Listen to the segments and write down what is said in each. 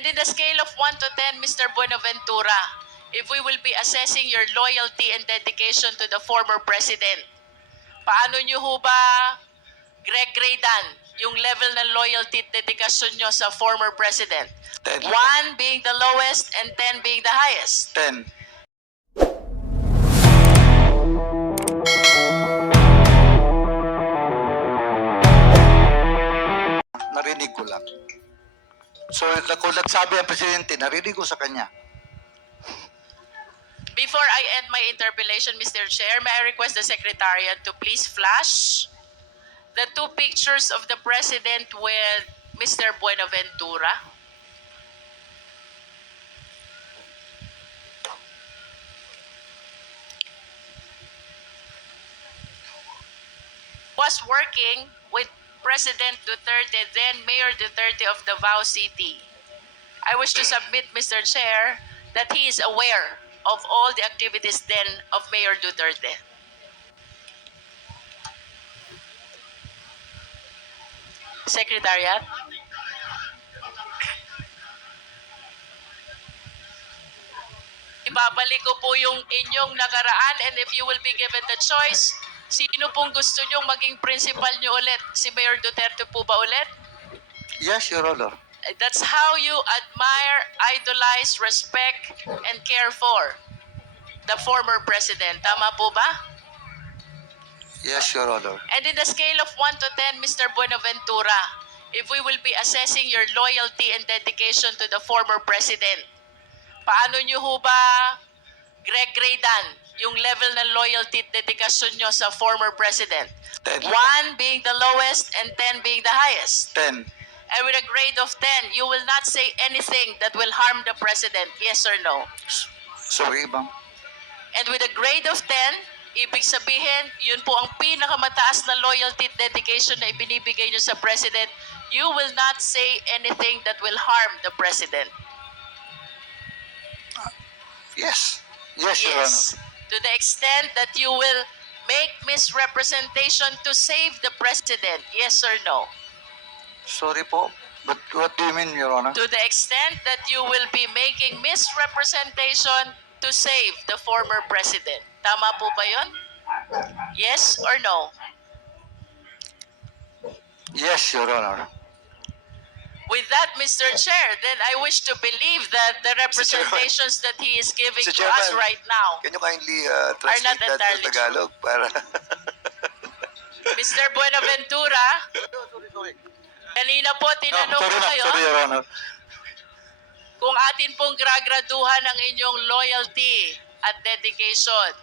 And in the scale of 1 to 10, Mr. Buenaventura, if we will be assessing your loyalty and dedication to the former president, paano nyo ho ba gradean yung level ng loyalty at dedikasyon nyo sa former president? 10. 1 being the lowest and 10 being the highest. 10. Narinig ko lang. So, kung nagsabi ang presidente, narinig ko sa kanya. Before I end my interpellation, Mr. Chair, may I request the Secretariat to please flash the two pictures of the President with Mr. Buenaventura. Was working with President Duterte, then Mayor Duterte of Davao City. I wish to submit, Mr. Chair, that he is aware of all the activities then of Mayor Duterte. Secretariat. Ibabalik ko po yung inyong nakaraan, and if you will be given the choice, sino pong gusto nyong maging principal nyo ulit? Si Mayor Duterte po ba ulit? Yes, Your Honor. That's how you admire, idolize, respect, and care for the former president. Tama po ba? Yes, Your Honor. And in the scale of 1 to 10, Mr. Buenaventura, if we will be assessing your loyalty and dedication to the former president, paano nyo ho ba gradean yung level ng loyalty at dedikasyon nyo sa former president? 10. 1 being the lowest and 10 being the highest. 10. And with a grade of 10, you will not say anything that will harm the president, yes or no? Sorry, ma'am. And with a grade of 10, ibig sabihin, yun po ang pinakamataas na loyalty at dedication na ibinibigay nyo sa president. You will not say anything that will harm the president. Yes. Yes, Your Honor. Yes. To the extent that you will make misrepresentation to save the president, yes or no? Sorry po. But what do you mean, Your Honor? To the extent that you will be making misrepresentation to save the former president. Tama po ba yun? Yes or no? Yes, Your Honor. With that, Mr. Chair, then I wish to believe that the representations that he is giving Mr. to us Chairman, right now, Can you kindly not translate that entirely to Tagalog? Para Mr. Buenaventura, kanina po tinanong ko kayo Sorry, Your Honor. kung atin pong gragraduhan ang inyong loyalty at dedication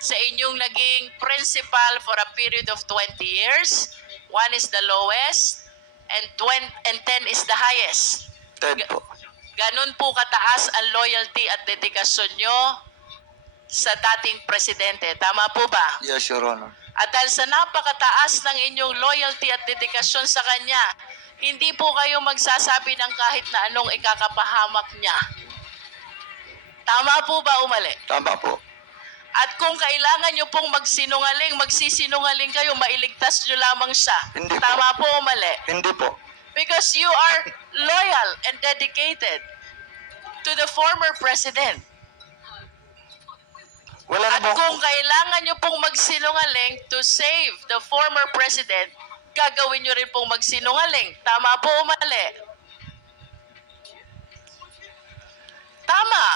sa inyong naging principal for a period of 20 years. 1 is the lowest, and 10 is the highest. 10 po. Ganun po kataas ang loyalty at dedikasyon nyo sa dating presidente. Tama po ba? Yes, Your Honor. At dahil sa napakataas ng inyong loyalty at dedikasyon sa kanya, hindi po kayo magsasabi ng kahit na anong ikakapahamak niya. Tama po ba o mali? Tama po. At kung kailangan nyo pong magsinungaling, magsisinungaling kayo, mailigtas nyo lamang siya. Hindi po. Tama po o mali? Hindi po. Because you are loyal and dedicated to the former president. Wala At na po. kung kailangan nyo pong magsinungaling to save the former president, gagawin nyo rin pong magsinungaling. Tama po o mali? Tama.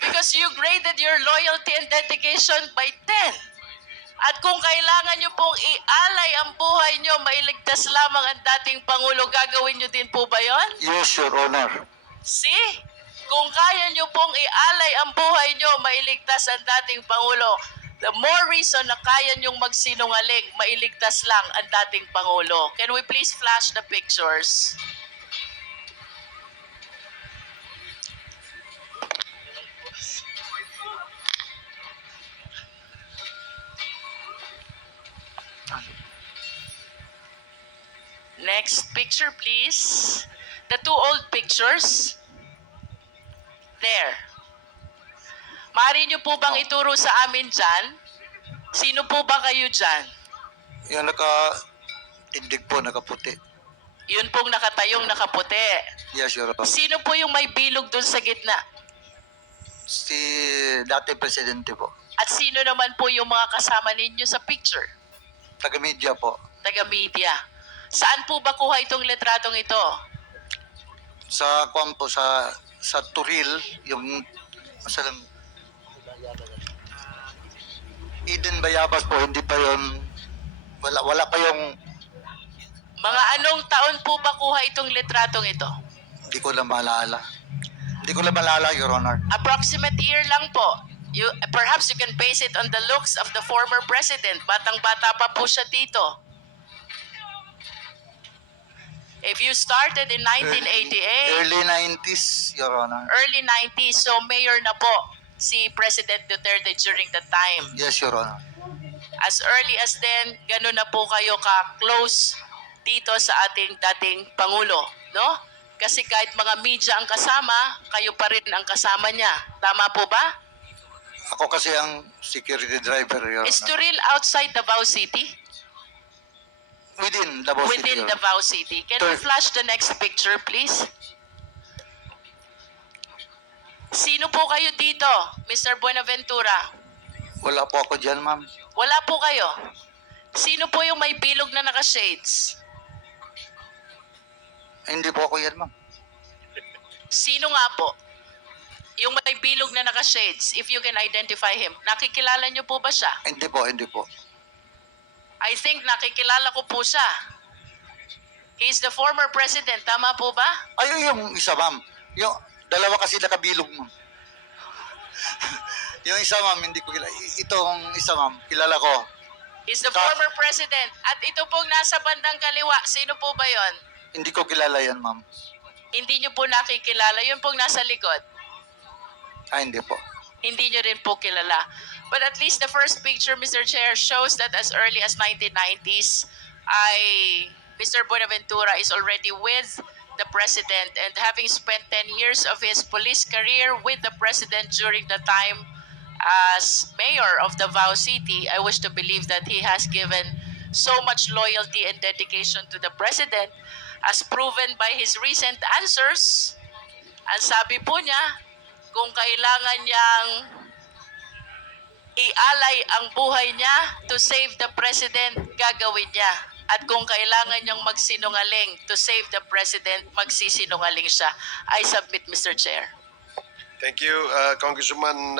Because you graded your loyalty and dedication by 10. At kung kailangan nyo pong ialay ang buhay nyo, mailigtas lamang ang dating Pangulo, gagawin nyo din po ba yon? Yes, Your Honor. See? Kung kaya nyo pong ialay ang buhay nyo, mailigtas ang dating Pangulo. The more reason na kaya nyong magsinungaling, mailigtas lang ang dating Pangulo. Can we please flash the pictures? Next picture, please. The two old pictures. There. Maaari niyo po bang ituro sa amin dyan? Sino po ba kayo dyan? Yung tindig po, nakaputi. Yun pong nakatayong nakaputi. Yes, Your Honor. Sino po yung may bilog dun sa gitna? Si dati presidente po. At sino naman po yung mga kasama ninyo sa picture? Taga-media po. Taga-media. Saan po ba kuha itong letratong ito? Sa kwan po, sa Turil, yung masalang Eden Bayabas po, hindi pa yon, wala pa yung, Mga anong taon po ba kuha itong letratong ito? hindi ko na maalala. Hindi ko na maalala, Your Honor. Approximate year lang po. Perhaps you can base it on the looks of the former president. Batang-bata pa po siya dito. If you started in 1988, Early 90s, Your Honor. early 90s, so mayor na po si President Duterte during that time. Yes, Your Honor. As early as then, gano'n na po kayo ka-close dito sa ating dating Pangulo, no? Kasi kahit mga media ang kasama, kayo pa rin ang kasama niya. Tama po ba? Ako kasi ang security driver, Your Is Honor. Turil outside Davao City? Within Davao City, Within Your Honor. Davao City. Can we Sir. flash the next picture, please? Sino po kayo dito, Mr. Buenaventura? Wala po ako dyan, ma'am. Wala po kayo. Sino po yung may bilog na naka-shades? Hindi po ako yan, ma'am. Sino nga po? Yung may bilog na naka-shades, if you can identify him. Nakikilala niyo po ba siya? Hindi po, hindi po. I think nakikilala ko po siya. He's the former president, tama po ba? Ay, yung isa, ma'am. Yung dalawa kasi nakabilog, ma'am. Yung isa, ma'am, hindi ko kilala. Itong isa, ma'am, kilala ko. He's the former president. At ito pong nasa bandang kaliwa, sino po ba yon? Hindi ko kilala yan, ma'am. Hindi niyo po nakikilala. Yun pong nasa likod. Ah, hindi po. Hindi niyo rin po kilala. But at least the first picture, Mr. Chair, shows that as early as 1990s, Mr. Buenaventura is already with the President and having spent 10 years of his police career with the President during the time as mayor of Davao City, I wish to believe that he has given so much loyalty and dedication to the President as proven by his recent answers. Ang sabi po niya, kung kailangan niyang ialay ang buhay niya to save the President, gagawin niya. At kung kailangan niyang magsinungaling to save the President, magsisinungaling siya. I submit, Mr. Chair. Thank you, Congresswoman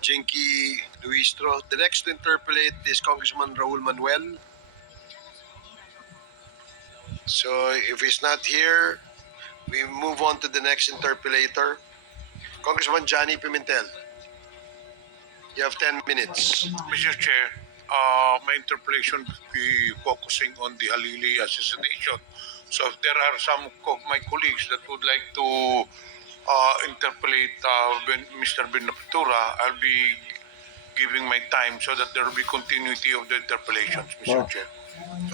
Jinky Luistro. The next to interpolate is Congressman Raul Manuel. So if he's not here, we move on to the next interpolator. Congressman Johnny Pimentel. You have 10 minutes. Mr. Chair, my interpolation will be focusing on the Halili assassination. So if there are some of my colleagues that would like to interpolate Mr. Buenaventura, I'll be giving my time so that there will be continuity of the interpolations, Mr. Chair.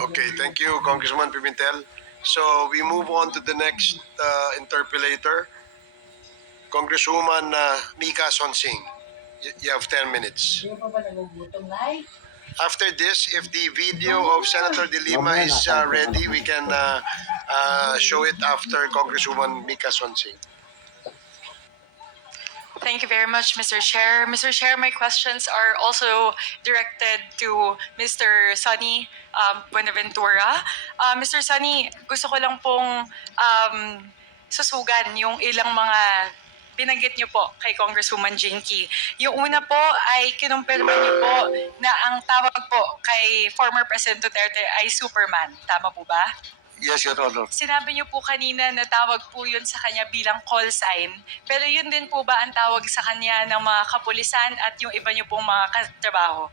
Okay, thank you, Congressman Pimentel. So we move on to the next interpolator. Congresswoman Mika Sonsing. You have 10 minutes. After this, if the video of Senator De Lima is ready, we can show it after Congresswoman Mika Sonsing. Thank you very much, Mr. Chair. Mr. Chair, my questions are also directed to Mr. Sonny Buenaventura. Mr. Sonny, gusto ko lang pong susugan yung ilang mga binanggit niyo po kay Congresswoman Jinky. Yung una po ay kinumpirma niyo po na ang tawag po kay former President Duterte ay Superman. Tama po ba? Yes, Your Honor. Sinabi niyo po kanina na tawag po yun sa kanya bilang call sign. Pero yun din po ba ang tawag sa kanya ng mga kapulisan at yung iba niyo pong mga katrabaho?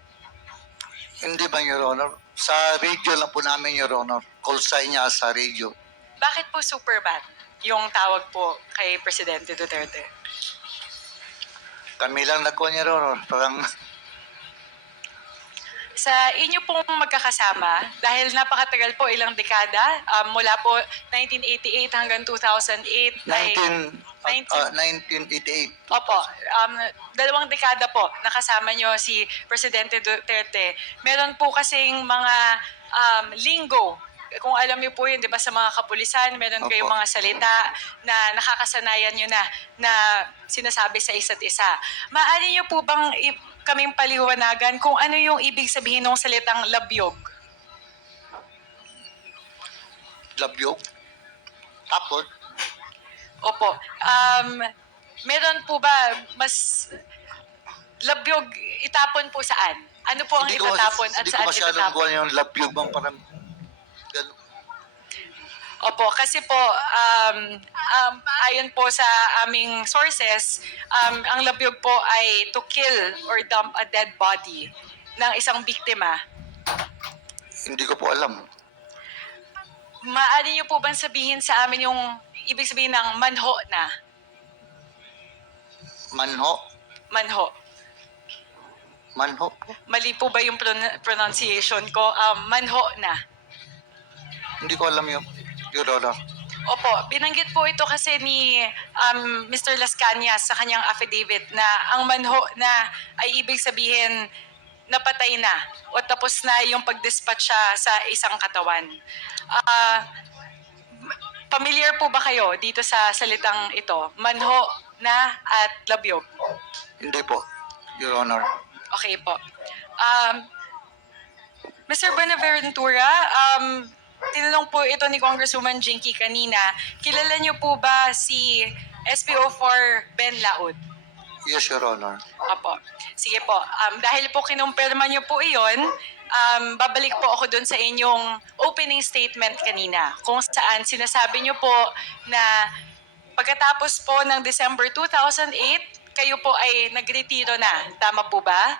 Hindi ba, Your Honor? Sa radio lang po namin, Your Honor. Call sign niya sa radio. Bakit po Superman yung tawag po kay Presidente Duterte? Kami lang nagkuha niya, Your Honor. Parang, Sa inyo pong magkakasama, dahil napakatagal po, ilang dekada, mula po 1988 hanggang 2008, ay 1988. Opo, 2 dekada po nakasama nyo si Presidente Duterte. Meron po kasing mga lingo kung alam niyo po yun, di ba, sa mga kapulisan, meron Opo. kayong mga salita na nakakasanayan nyo na sinasabi sa isa't isa. Maaari niyo po bang kaming paliwanagan kung ano yung ibig sabihin ng salitang labyog? Labyog. Tapos, Opo. Meron po ba mas labyog itapon po saan? Ano po ang itatapon at hindi ko saan masyadong itatapon? buwan yung labyog bang parang ganun. Opo, kasi po, ayon po sa aming sources, ang labyog po ay to kill or dump a dead body ng isang biktima. Hindi ko po alam. Maaari niyo po bang sabihin sa amin yung ibig sabihin ng manho na? Manho? Manho. Manho po? Mali po ba yung pronunciation ko? Manho na. Hindi ko alam yung Your Honor. Opo, binanggit po ito kasi ni Mr. Las Cañas sa kanyang affidavit na ang manho na ay ibig sabihin napatay na o tapos na yung pag-dispatch siya sa isang katawan. Familiar po ba kayo dito sa salitang ito? Manho na at labyog. Hindi po, Your Honor. Okay po. Mr. Buenaventura, tinanong po ito ni Congresswoman Jinky kanina. Kilala niyo po ba si SPO4 Ben Laud? Yes, Your Honor. Opo. Sige po. Dahil po kinumpirma niyo po iyon, babalik po ako dun sa inyong opening statement kanina kung saan sinasabi niyo po na pagkatapos po ng December 2008, kayo po ay nagretiro na. Tama po ba?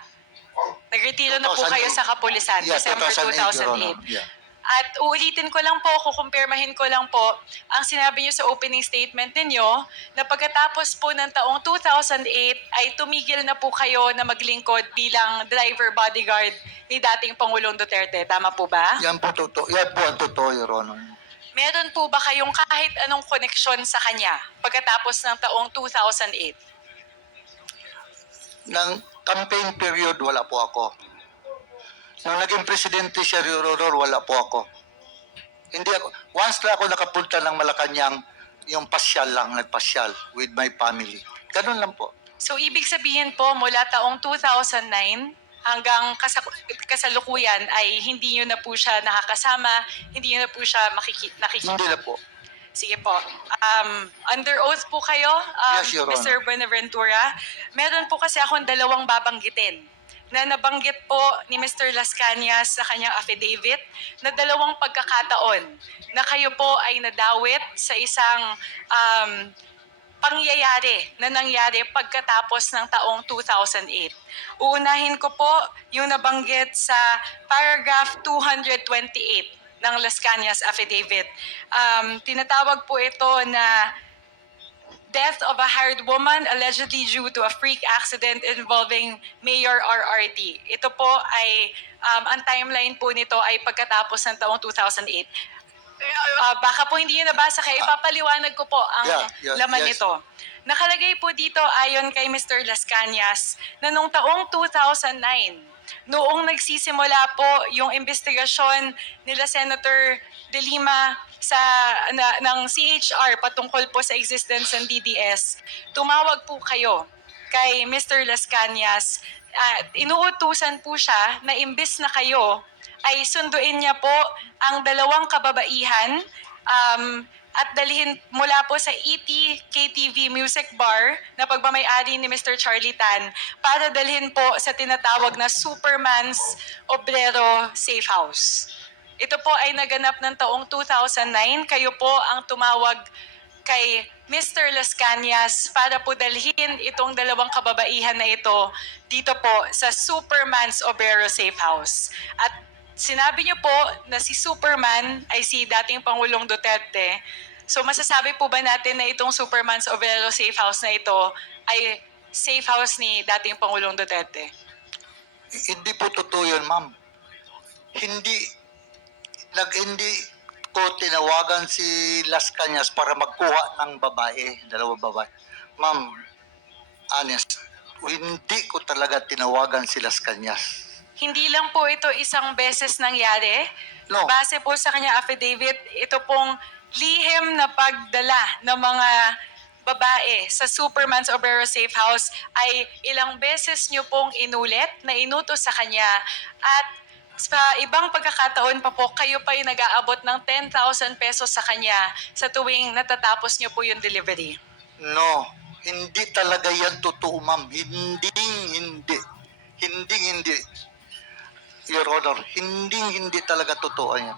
Nagretiro na po kayo sa kapulisan, Yeah, December 2008, Your 2008. Honor. Yeah. At uulitin ko lang po, kukumpirmahin ko lang po, ang sinabi niyo sa opening statement ninyo na pagkatapos po ng taong 2008 ay tumigil na po kayo na maglingkod bilang driver bodyguard ni dating Pangulong Duterte. Tama po ba? Yan po totoo. Yan po ang totoo, Your Honor. Meron po ba kayong kahit anong koneksyon sa kanya pagkatapos ng taong 2008? Ng campaign period, wala po ako. Nung naging presidente siya, Your Honor, wala po ako. Hindi ako. Once na ako nakapunta ng Malacanang, yung pasyal lang, nagpasyal with my family. Ganun lang po. So, ibig sabihin po, mula taong 2009 hanggang kasalukuyan ay hindi nyo na po siya nakakasama, hindi nyo na po siya nakikita. Hindi na po. Sige po. Under oath po kayo, Yes, Your Mr. Honor. Buenaventura. Meron po kasi akong dalawang babanggitin na nabanggit po ni Mr. Las Cañas sa kanyang affidavit na dalawang pagkakataon na kayo po ay nadawit sa isang pangyayari na nangyari pagkatapos ng taong 2008. Uunahin ko po yung nabanggit sa paragraph 228 ng Las Cañas affidavit. Tinatawag po ito na death of a hired woman allegedly due to a freak accident involving Mayor RRT. Ito po ay, ang timeline po nito ay pagkatapos ng taong 2008. Baka po hindi nyo nabasa, kaya ipapaliwanag ko po ang laman yes. nito. Nakalagay po dito ayon kay Mr. Las Cañas na noong taong 2009, noong nagsisimula po yung investigasyon nila Senator De Lima ng CHR patungkol po sa existence ng DDS, tumawag po kayo kay Mr. Las Cañas. Inuutusan po siya na imbis na kayo ay sunduin niya po ang dalawang kababaihan at dalhin mula po sa ET KTV Music Bar na pagmamay-ari ni Mr. Charlie Tan para dalhin po sa tinatawag na Superman's Obrero Safe House. Ito po ay naganap ng taong 2009. Kayo po ang tumawag kay Mr. Las Cañas para po dalhin itong dalawang kababaihan na ito dito po sa Superman's Obrero Safe House. At sinabi niyo po na si Superman ay si dating Pangulong Duterte. So masasabi po ba natin na itong Superman's Obrero Safe House na ito ay safe house ni dating Pangulong Duterte? Hindi po totoo yun, ma'am. Hindi ko tinawagan si Las Cañas para magkuha ng babae, dalawang babae. Ma'am, honest, hindi ko talaga tinawagan si Las Cañas. hindi lang po ito isang beses nangyari. No. Base po sa kanya affidavit, ito pong lihim na pagdala ng mga babae sa Superman's Obrero Safe House ay ilang beses nyo pong inulit na inutos sa kanya at sa ibang pagkakataon pa po, kayo pa yung nag-aabot ng 10,000 pesos sa kanya sa tuwing natatapos nyo po yung delivery. No, hindi talaga yan totoo, ma'am. Hindi. Hindi. Your Honor, hindi talaga totoo yan.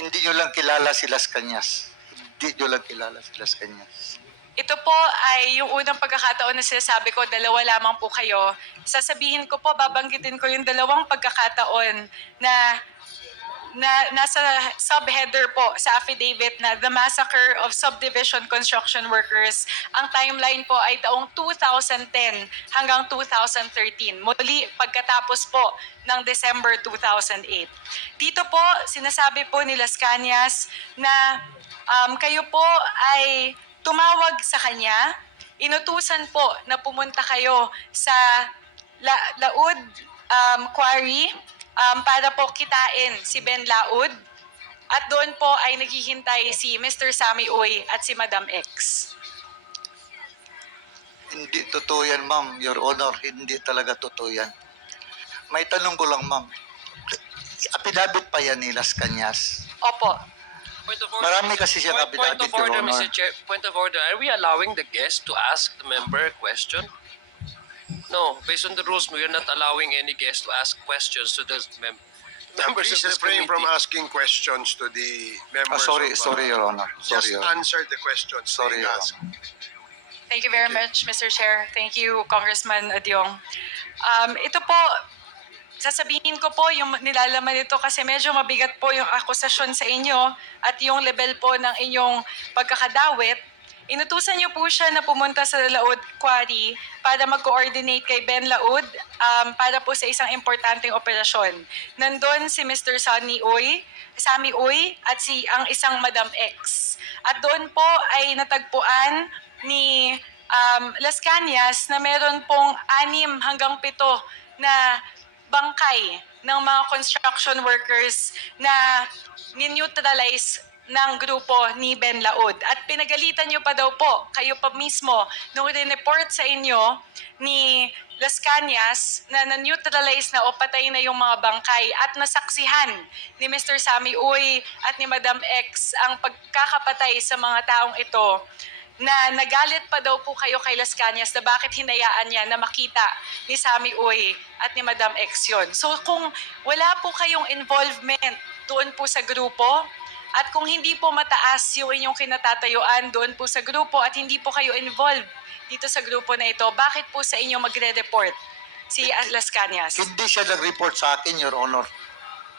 Hindi nyo lang kilala si Las Cañas. Hindi nyo lang kilala si Las Cañas. Ito po ay yung unang pagkakataon na sinasabi ko, dalawa lamang po kayo. Sasabihin ko po, babanggitin ko yung dalawang pagkakataon na nasa subheader po sa affidavit na The Massacre of Subdivision Construction Workers. Ang timeline po ay taong 2010 hanggang 2013. Muli pagkatapos po ng December 2008. Dito po, sinasabi po ni Las Cañas na kayo po ay tumawag sa kanya, inutusan po na pumunta kayo sa Laud Quarry para po kitain si Ben Laud. At doon po ay naghihintay si Mr. Sammy Uy at si Madam X. Hindi totoo yan, ma'am. Your Honor, hindi talaga totoo yan. May tanong ko lang, ma'am. Apidabit pa yan ni Las Cañas. Opo. Point of order. Marami kasi siyang Point apidabit, of order, Your Honor. Mr. Chair. Point of order. Are we allowing the guest to ask the member a question? No, based on the rules, we are not allowing any guest to ask questions to the members Please of this refrain from committee. asking questions to the members. Sorry, of, Your Honor. Just Sorry, Your Honor. answer the questions Sorry, being Your asked. Honor. Thank you very much, Mr. Chair. Thank you, Congressman Adyong. Ito po, sasabihin ko po yung nilalaman nito kasi medyo mabigat po yung akusasyon sa inyo at yung level po ng inyong pagkakadawit. Inutusan niyo po siya na pumunta sa Laud Quarry para mag-coordinate kay Ben Laud para po sa isang importanteng operasyon. Nandun si Mr. Sammy Uy at ang isang Madam X. At doon po ay natagpuan ni Las Cañas na meron pong 6 hanggang 7 na bangkay ng mga construction workers na nineutralize ng grupo ni Ben Laud. At pinagalitan nyo pa daw po, kayo pa mismo, nung rineport sa inyo ni Las Cañas na na-neutralize na o patay na yung mga bangkay at nasaksihan ni Mr. Sammy Uy at ni Madam X ang pagkakapatay sa mga taong ito, na nagalit pa daw po kayo kay Las Cañas na bakit hinayaan niya na makita ni Sammy Uy at ni Madam X yun. So kung wala po kayong involvement doon po sa grupo, at kung hindi po mataas yung inyong kinatatayuan doon po sa grupo at hindi po kayo involved dito sa grupo na ito, bakit po sa inyo magre-report si Las Cañas? Hindi siya nag-report sa akin, Your Honor.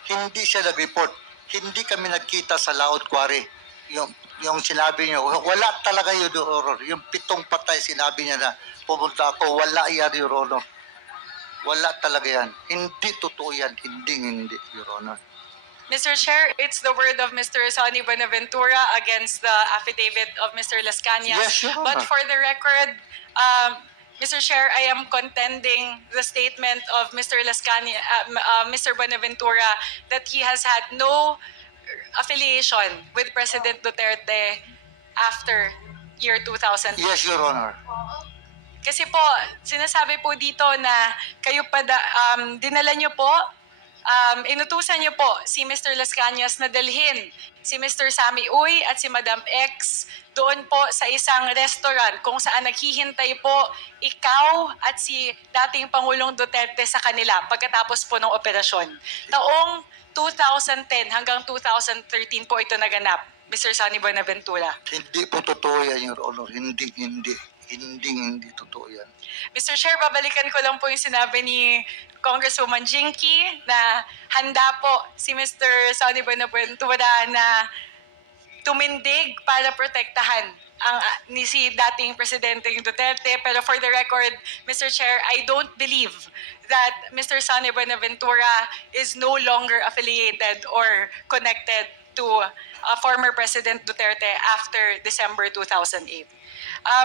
Hindi siya nag-report. Hindi kami nagkita sa Laud Quarry. Yung sinabi niyo, wala talaga yun, Your Honor. Yung 7 patay, sinabi niya na pumunta ako, wala yan, Your Honor. Wala talaga yan. Hindi totoo yan. Hindi, Your Honor. Mr. Chair, it's the word of Mr. Sonny Buenaventura against the affidavit of Mr. Las Cañas. Yes, Your Honor. But for the record, Mr. Chair, I am contending the statement of Mr. Las Cañas, Mr. Buenaventura, that he has had no affiliation with President Duterte after year 2000. Yes, Your Honor. Kasi po, sinasabi po dito na kayo pa, dinala nyo po, inutusan niyo po si Mr. Las Cañas na dalhin si Mr. Sammy Uy at si Madam X doon po sa isang restaurant kung saan naghihintay po ikaw at si dating Pangulong Duterte sa kanila pagkatapos po ng operasyon. Taong 2010 hanggang 2013 po ito naganap, Mr. Sonny Buenaventura. Hindi po totoo yan, Your Honor. Hindi totoo yan. Mr. Chair, babalikan ko lang po yung sinabi ni Congresswoman Jinky na handa po si Mr. Sonny Buenaventura na tumindig para protektahan ni si dating Presidente Duterte. Pero for the record, Mr. Chair, I don't believe that Mr. Sonny Buenaventura is no longer affiliated or connected to former President Duterte after December 2008.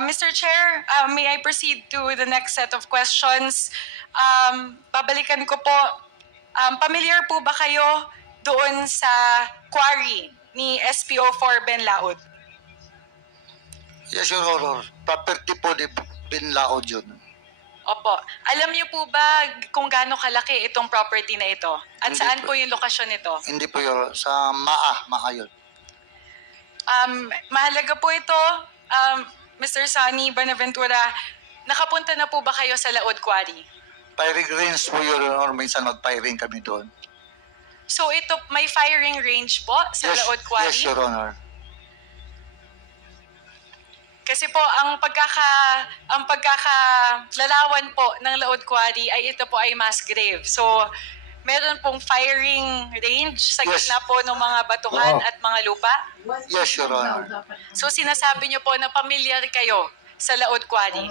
Mr. Chair, may I proceed to the next set of questions? Babalikan ko po Familiar po ba kayo doon sa quarry ni SPO4 Benlaod? Yes, Your Honor. Property po ni Bin Laod yun. Opo. Alam niyo po ba kung gaano kalaki itong property na ito? At Hindi saan po. po yung lokasyon nito? Hindi po yun. Sa Maa yun. Mahalaga po ito, Mr. Sonny Bonaventura. Nakapunta na po ba kayo sa Laod Quarry? Firing range po, Your Honor. Minsan mag-firing kami doon. So ito, may firing range po sa Laod Quarry? Yes, Your Honor. Kasi po ang pagkakalarawan po ng Laod Quarry ay ito po ay mass grave. So meron pong firing range sa Yes. gitna po ng mga batuhan Oo. at mga lupa. Yes, Your Honor. So sinasabi niyo po na pamilyar kayo sa Laod Quarry.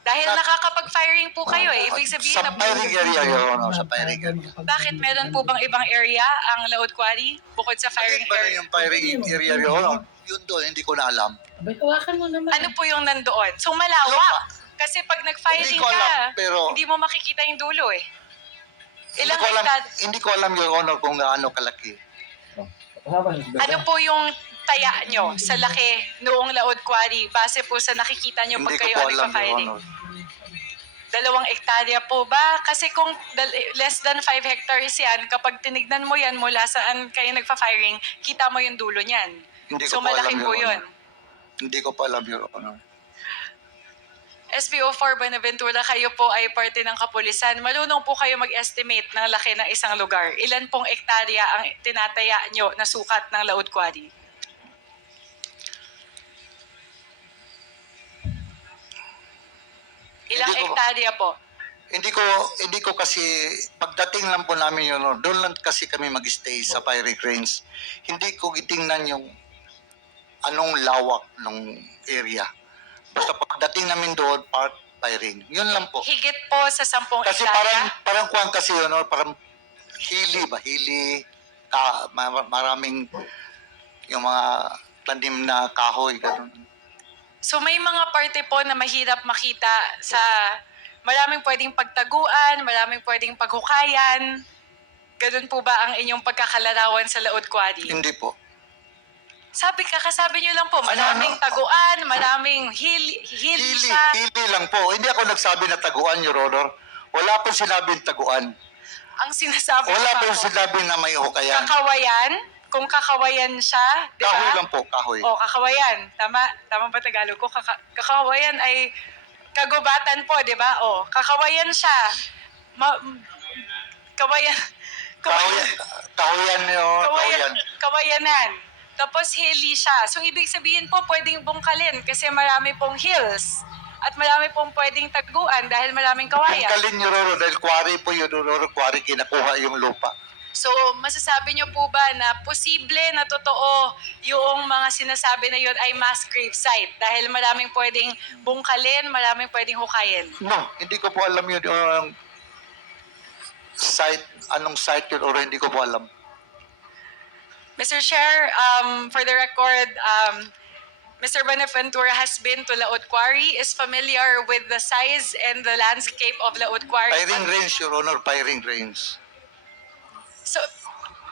Dahil nakakapag-firing po kayo eh. Ibig sabihin Sa na firing area, Your Honor. Sa firing area. bakit meron po bang ibang area ang Laod Quarry bukod sa firing Maliit ba na area? yung firing area, Your Honor? Yun doon, hindi ko na alam. Abay, hawakan mo naman. Ano po yung nandoon? So malawak. Kasi pag nag-firing Hindi ko alam, ka, pero- hindi mo makikita yung dulo eh. Ilang Hindi ko alam, hektar- hindi ko alam, Your Honor, kung gaano kalaki. Ano po yung taya nyo sa laki noong Laod Quarry base po sa nakikita nyo pag Hindi ko kayo po ay alam, Your nagpa-firing? Honor. 2 hektarya po ba? Kasi kung less than 5 hectares yan, kapag tinignan mo yan mula saan kayo nagpa-firing, kita mo yung dulo niyan. Hindi So ko po alam, malaki po Your yun. Honor. Hindi ko pa alam, Your Honor. SPO4 Bonaventura, kayo po ay parte ng kapulisan. Marunong po kayo mag-estimate ng laki ng isang lugar. Ilan pong hektarya ang tinataya nyo na sukat ng Laod Quarry? Ilang Hindi ko- hektarya po? Hindi ko kasi pagdating lang po namin yun, doon lang kasi kami mag-stay sa firing range. Hindi ko gitingnan yung anong lawak ng area. Basta pagdating namin doon, part firing. Yun lang po. Higit po sa 10 Kasi hektarya? parang kuwan kasi yun, parang hili ba? Hili, maraming yung mga tanim na kahoy, ganun. So may mga parte po na mahirap makita sa maraming pwedeng pagtaguan, maraming pwedeng paghukayan. Ganun po ba ang inyong pagkakalarawan sa Laod Quarry? Hindi po. Kasabi niyo lang po, maraming taguan, maraming hili Hili siya. lang po. Hindi ako nagsabi na taguan, Your Honor. Wala po sinabing taguan. Ang sinasabi Wala pa po po, sinabing na may hukayan. kakawayan, kung kakawayan siya, di ba? Kahoy lang po, kahoy. O, kakawayan. Tama ba Tagalog ko? Kakawayan ay kagubatan po, di ba? O, kakawayan siya. Kawayan. Kahoyan yun, kahoyan. Kawayanan. Tapos hilly siya. So, ibig sabihin po, pwedeng bungkalin kasi marami pong hills. At marami pong pwedeng taguan dahil maraming kawayan. Kalin, Your Honor, dahil quarry po yun, Your Honor, quarry, kinakuha yung lupa. So, masasabi niyo po ba na posible na totoo yung mga sinasabi na yun ay mass grave site? Dahil maraming pwedeng bungkalin, maraming pwedeng hukayin. No, hindi ko po alam yun. Yung site, anong site yun, or hindi ko po alam. Mr. Chair, for the record, Mr. Bonaventura has been to Laod Quarry, is familiar with the size and the landscape of Laod Quarry. Firing range, Your Honor, firing range. So,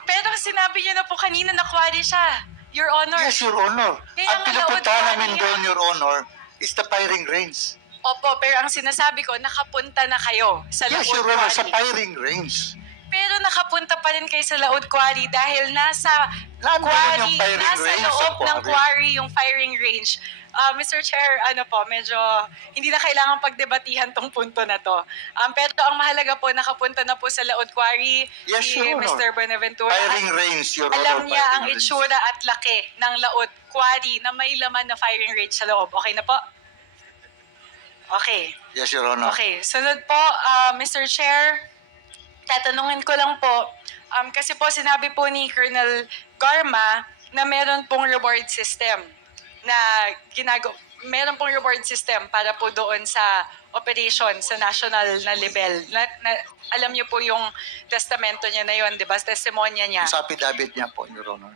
pero sinabi niyo na po kanina na quarry siya, Your Honor. Yes, Your Honor. Kaya Ang nga, pinupuntahan Laod namin Quarry doon, Your Honor, is the firing range. Opo, pero ang sinasabi ko, nakapunta na kayo sa Laod Yes, Your Honor, sa Quarry. firing range. Pero nakapunta pa rin kayo sa Laod Quarry dahil nasa Nandun quarry, yung firing nasa range sa loob ng quarry. quarry yung firing range. Mr. Chair, medyo hindi na kailangan pagdebatihan tong punto na to. Pero ang mahalaga po, nakapunta na po sa Laod Quarry Yes, si Your Honor. Mr. Bonaventura. Firing range, Your Honor. Alam niya ang firing range. itsura at laki ng Laod Quarry na may laman na firing range sa loob. Okay na po? Okay. Yes, Your Honor. Okay, sunod po, Mr. Chair, tatanungin ko lang po, kasi po sinabi po ni Colonel Garma na meron pong reward system na meron pong reward system para po doon sa operation sa national na level. Alam niyo po yung testamento niya na yon, di ba? Testimonya niya. Sa affidavit niya po, Your Honor.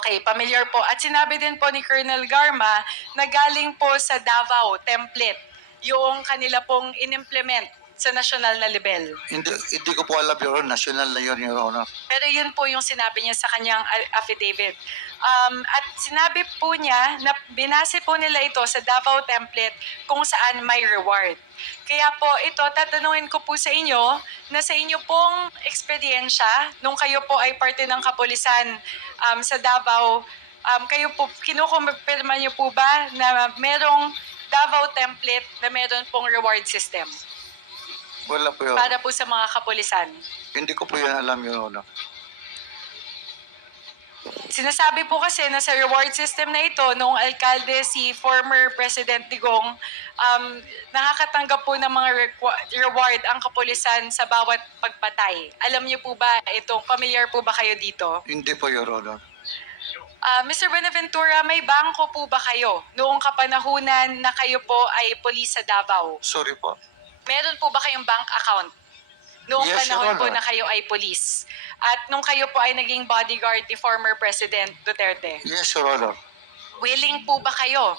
Okay, familiar po. At sinabi din po ni Colonel Garma na galing po sa Davao template yung kanila pong inimplement sa national na level. Hindi ko po alam, Your Honor. National na yun, Your Honor. Pero yun po yung sinabi niya sa kanyang affidavit. At sinabi po niya na binase po nila ito sa Davao template kung saan may reward. Kaya po ito, tatanungin ko po sa inyo na sa inyo pong eksperyensya, nung kayo po ay parte ng kapulisan sa Davao, kayo po, kinukumpirma niyo po ba na merong Davao template na meron pong reward system Wala po, Your Honor. para po sa mga kapulisan? Hindi ko po yan alam, Your Honor. Sinasabi po kasi na sa reward system na ito, noong alkalde si former President Digong, nakakatanggap po ng mga reward ang kapulisan sa bawat pagpatay. Alam niyo po ba itong, familiar po ba kayo dito? Hindi po, Your Honor. Mr. Buenaventura, may bangko po ba kayo noong kapanahunan na kayo po ay polis sa Davao? Sorry po. Meron po ba kayong bank account noong Yes, Your panahon po Honor. na kayo ay polis? At nung kayo po ay naging bodyguard ni former President Duterte? Yes, Your Honor. Willing po ba kayo,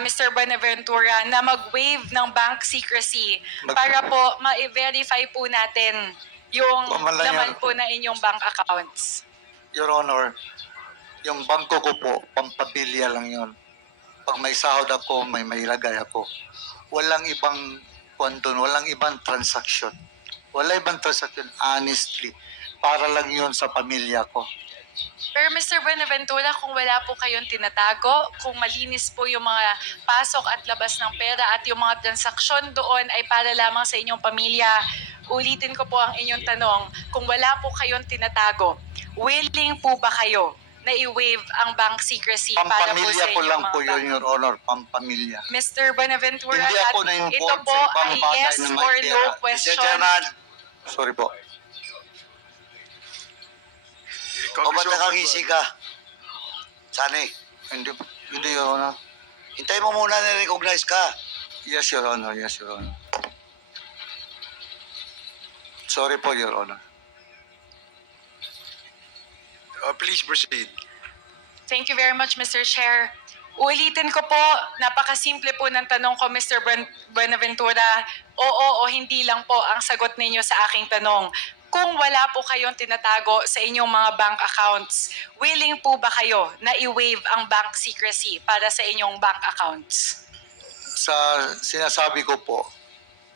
Mr. Buenaventura, na mag-waive ng bank secrecy para po ma-verify po natin yung Pamalayan. laman po na inyong bank accounts? Your Honor, yung bangko ko po, pampamilya lang yon. Pag may sahod ako, may mailagay ako. Walang ibang kwanton, walang ibang transaction. Wala ibang transaction, honestly. Para lang yon sa pamilya ko. Pero Mr. Buenaventura, kung wala po kayong tinatago, kung malinis po yung mga pasok at labas ng pera at yung mga transaksyon doon ay para lamang sa inyong pamilya, ulitin ko po ang inyong tanong, kung wala po kayong tinatago, willing po ba kayo na i-waive ang bank secrecy para po Pampamilya sa ko inyong lang mga po yun, bank? Your Honor. Pampamilya. Mr. Buenaventura, Hindi ako at na-involved ito po sa ibang ay bagay yes na may or pera. no Mr. question. Sorry po. O ba't nakangisi ka? Sani, Hindi, Your Honor. hintay mo muna na-recognize ka. Yes, Your Honor. Yes, Your Honor. Sorry po, Your Honor. Please proceed. Thank you very much, Mr. Chair. Ulitin ko po, napakasimple po ng tanong ko, Mr. Buenaventura. Oo o hindi lang po ang sagot ninyo sa aking tanong. Kung wala po kayong tinatago sa inyong mga bank accounts, willing po ba kayo na i-waive ang bank secrecy para sa inyong bank accounts? Sa sinasabi ko po,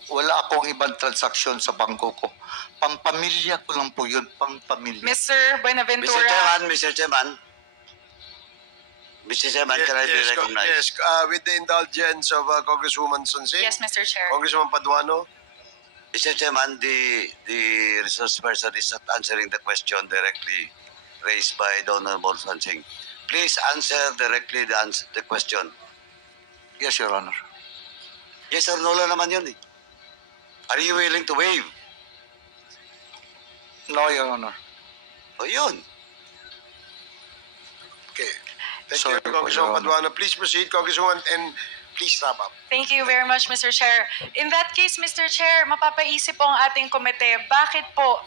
wala akong ibang transaksyon sa bangko ko. Pampamilya ko lang po yun, pampamilya. Mr. Mr. Buenaventura, Chairman, can I be Yes, recognized? with the indulgence of Congresswoman Sonsing. yes, Mr. Chair. Congresswoman Paduano. Mr. Chairman, the resource person is not answering the question directly raised by the Honorable Sansing. Please answer directly the question. Yes, Your Honor. Yes or no lang naman yun eh. Are you willing to waive? No, Your Honor. O yun. Okay. Thank Sorry you, po, Congresswoman Your Honor. Paduano. Please proceed, Congresswoman, and please wrap up. Thank you very much, Mr. Chair. In that case, Mr. Chair, mapapaisip po ang ating komite, bakit po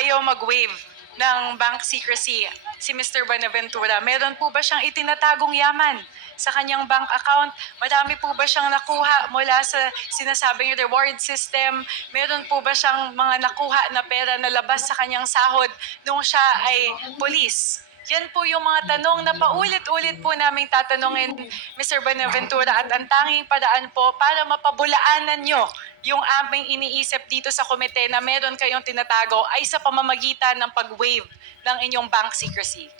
ayaw mag-waive ng bank secrecy si Mr. Buenaventura? Meron po ba siyang itinatagong yaman sa kanyang bank account? Marami po ba siyang nakuha mula sa sinasabing reward system? Meron po ba siyang mga nakuha na pera na labas sa kanyang sahod nung siya ay police? Yan po yung mga tanong na paulit-ulit po naming tatanungin, Mr. Buenaventura, at ang tanging paraan po para mapabulaanan nyo yung aming iniisip dito sa komite na meron kayong tinatago ay sa pamamagitan ng pag-waive ng inyong bank secrecy.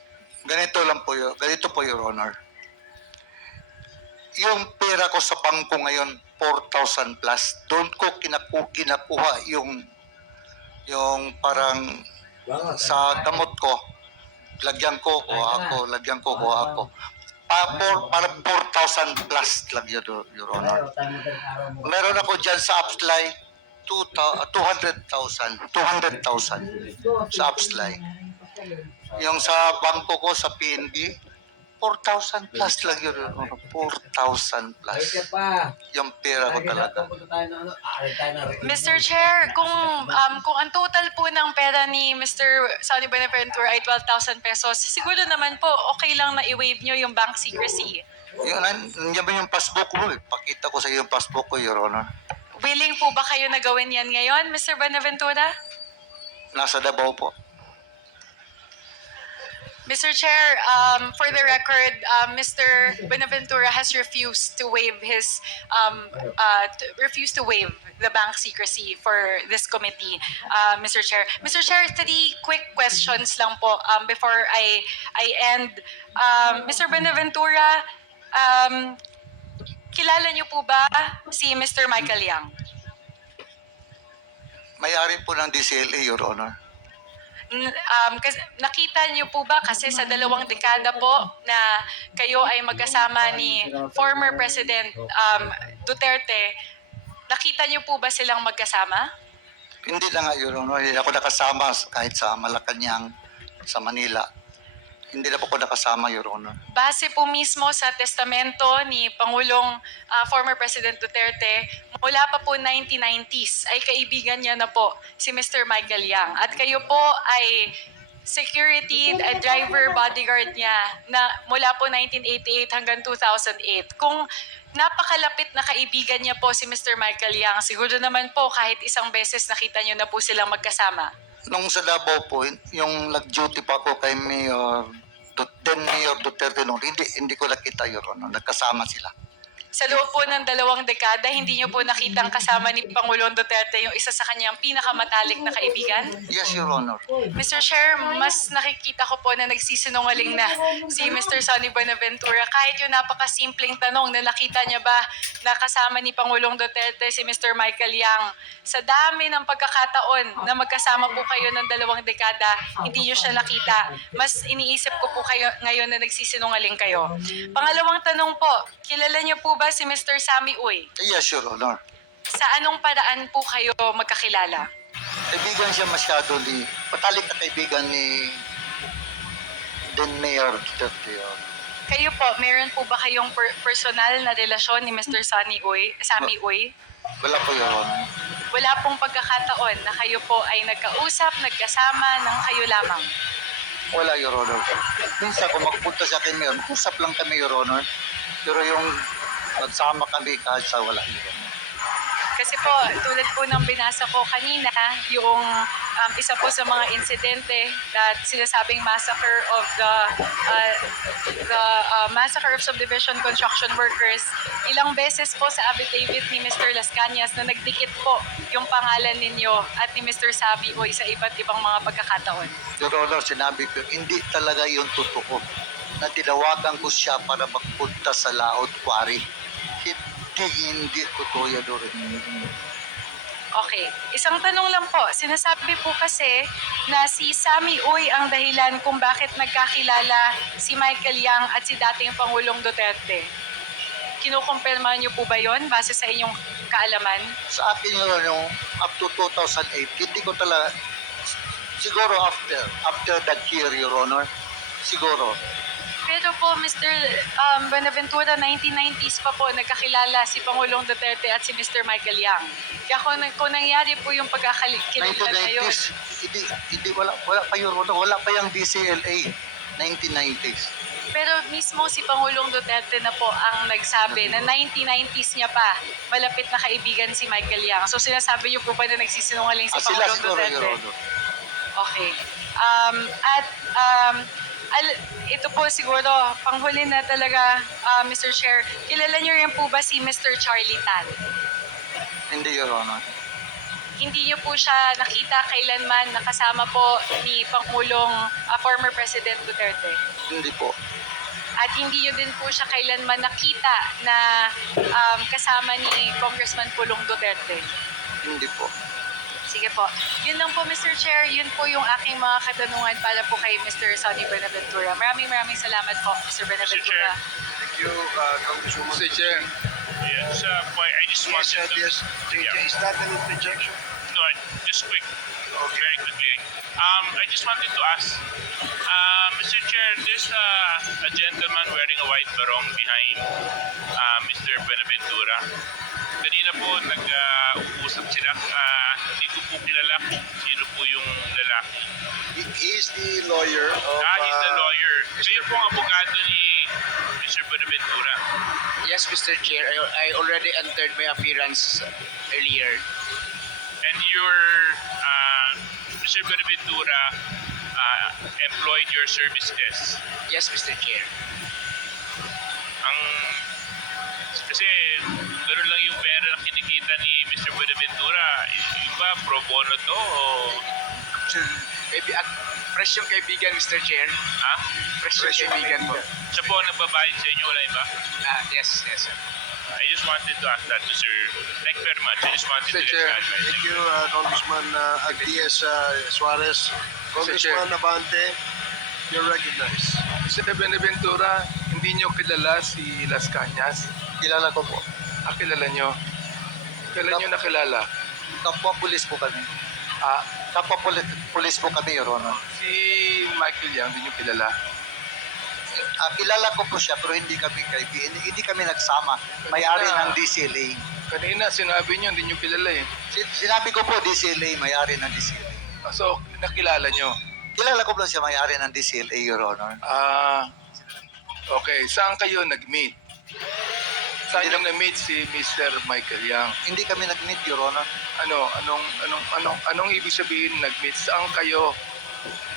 Ganito po, Your Honor. Yung pera ko sa bangko ngayon, 4,000 plus, doon ko kinakuha yung parang sa gamot ko, lagyan ko ako. Parang 4,000 plus lang yun, Your Honor. Meron ako dyan sa Upsly, 200,000 sa Upsly. Yung sa bangko ko sa PNB, 4,000 plus lang yun, Your Honor. 4,000 plus. Yung pera ko talaga. Mr. Chair, kung ang total po ng pera ni Mr. Sonny Buenaventura ay 12,000 pesos, siguro naman po okay lang na i-waive nyo yung bank secrecy. Yun, nandiyan ba yung passbook mo? Pakita ko sa iyo yung passbook ko, Your Honor. Willing po ba kayo na gawin yan ngayon, Mr. Buenaventura? Nasa Davao po. Mr. Chair, for the record, Mr. Buenaventura has refused to waive the bank secrecy for this committee, Mr. Chair. Mr. Chair, 3 quick questions lang po before I end. Mr. Buenaventura, kilala niyo po ba si Mr. Michael Yang? May-ari po ng DCLA, Your Honor. Nakita niyo po ba kasi sa 2 dekada po na kayo ay magkasama ni former President Duterte, nakita niyo po ba silang magkasama? Hindi na nga, Your Honor. Hindi ako nakasama kahit sa Malacanang, sa Manila. Hindi na po ako nakasama, Your Honor. Base po mismo sa testamento ni Pangulong former President Duterte, mula pa po 1990s ay kaibigan niya na po si Mr. Michael Yang. At kayo po ay security at driver bodyguard niya na mula po 1988 hanggang 2008. Kung napakalapit na kaibigan niya po si Mr. Michael Yang, siguro naman po kahit isang beses nakita niyo na po silang magkasama. Nung sa Davao po, yung nag-duty pa ako kay Mayor Duterte noon, hindi ko nakita, Your Honor. Nagkasama sila. Sa loob po ng 2 dekada, hindi niyo po nakitang kasama ni Pangulong Duterte yung isa sa kanyang pinakamatalik na kaibigan? Yes, Your Honor. Mr. Chair, mas nakikita ko po na nagsisinungaling na si Mr. Sonny Buenaventura. Kahit yung napakasimpleng tanong na nakita niya ba na kasama ni Pangulong Duterte si Mr. Michael Yang, sa dami ng pagkakataon na magkasama po kayo ng 2 dekada, hindi niyo siya nakita. Mas iniisip ko po kayo ngayon na nagsisinungaling kayo. Pangalawang tanong po, kilala niyo po ba si Mr. Sammy Uy? Yes, Your Honor. Sa anong paraan po kayo magkakilala? Kaibigan siya masyado patalik na kaibigan ni Mayor Duterte. Kayo po, meron po ba kayong personal na relasyon ni Mr. Sammy Uy? Wala po, Your Honor. Wala pong pagkakataon na kayo po ay nagkausap, nagkasama ng kayo lamang. Wala, Your Honor. Minsan kung magpunta sa akin, Mayor, usap lang kami, Your Honor. Pero yung nagsama kami kahit sa wala, Your Honor. Kasi po, tulad po ng binasa ko kanina, yung isa po sa mga insidente that sinasabing massacre of the massacre of subdivision construction workers, ilang beses po sa affidavit ni Mr. Las Cañas na nagdikit po yung pangalan ninyo at ni Mr. Sabi o sa iba't ibang mga pagkakataon. Your Honor, sinabi ko, hindi talaga yung totoo na tinawagan ko siya para magpunta sa Laot Quarry. Hindi totoo yan, Your Honor. Okay. Isang tanong lang po. Sinasabi po kasi na si Sammy Uy ang dahilan kung bakit nagkakilala si Michael Yang at si dating Pangulong Duterte. Kinukumpirma niyo po ba yon base sa inyong kaalaman? Sa akin yun, yung up to 2008, hindi ko talaga, siguro after that year, Your Honor, siguro. Pero po, Mr. Buenaventura, 1990s pa po nagkakilala si Pangulong Duterte at si Mr. Michael Yang. Kaya kung nangyari po yung pagkakilala na yun, 1990s, wala pa Your Honor, wala pa yung DCLA, 1990s. pero mismo si Pangulong Duterte na po ang nagsabi na 1990s niya pa malapit na kaibigan si Michael Yang. So sinasabi niyo po ba na nagsisinungaling si Sila Pangulong siguro, Duterte? Your Honor. Okay. Ito po siguro, panghuli na talaga, Mr. Chair. Kilala niyo rin po ba si Mr. Charlie Tan? Hindi, Your Honor. Hindi niyo po siya nakita kailanman nakasama po ni Pangulong former President Duterte? Hindi po. At hindi niyo din po siya kailanman nakita na kasama ni Congressman Pulong Duterte? Hindi po. Sige po. Yun lang po, Mr. Chair. Yun po yung aking mga katanungan para po kay Mr. Sonny Buenaventura. Maraming salamat po, Mr. Buenaventura. Thank you, Congresswoman. Mr. Chair. Yes, I just wanted to... Yes, is that an interjection? No, just quick. Very quickly. I just wanted to ask, Mr. Chair, there's a gentleman wearing a white barong behind Mr. Buenaventura. Kanina po nag-uusap sila. Hindi ko po kilala kung sino po yung lalaki. He is the lawyer of... He's the lawyer. Kayo po ang abogado ni Mr. Buenaventura. Yes, Mr. Chair. I already entered my appearance earlier. And Mr. Buenaventura employed your service desk. Yes, Mr. Chair. Ang kasi gano'n lang yung pera na kinikita ni Mr. Buenaventura. Yung ba, pro bono to o Maybe fresh yung kaibigan, Mr. Chair. ha? Fresh yung kaibigan po. Siya po ang nagbabayad sa inyo, wala iba? Yes, sir. I just wanted to ask that, Mr. Thank you very much. I just wanted to get Chair, clarified. thank you, Congressman Agdias Suarez. Congressman Abante, you're recognized. Mr. Benaventura, hindi nyo kilala si Las Cañas? Kilala ko po. Kilala nyo? Kailan nyo nakilala? Kapwa pulis po kami. Kapwa pulis po kami, Your Honor. Si Michael Yang, hindi nyo kilala? Kilala ko po siya pero hindi kami kaibigan. Hindi kami nagsama. May-ari ng DCLA. Kanina sinabi nyo, hindi nyo kilala eh. Sinabi ko po DCLA, may-ari ng DCLA. So, nakilala nyo? Kilala ko po siya may-ari ng DCLA, Your Honor. Okay. Saan kayo nag-meet? Saan nyo na-meet si Mr. Michael Yang? Hindi kami nag-meet, Your Honor. Anong ibig sabihin nag-meet? Saan kayo?